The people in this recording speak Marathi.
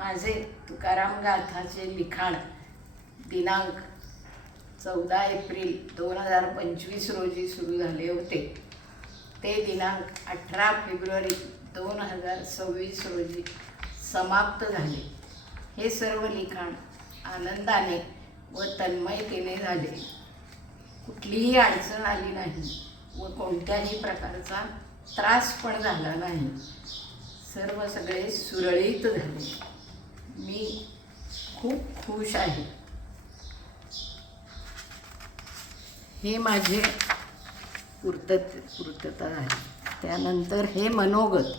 माझे तुकाराम गाथाचे लिखाण दिनांक 14 एप्रिल 2025 रोजी सुरू झाले होते. ते दिनांक 18 फेब्रुवारी 2026 रोजी समाप्त झाले. हे सर्व लिखाण आनंदाने व तन्मयतेने झाले. कुठलीही अडचण आली नाही व कोणत्याही प्रकारचा त्रास पण झाला नाही. सगळे सुरळीत झाले. मी खूप खुश आहे. हे माझे पूर्तता झाली. त्यानंतर हे मनोगत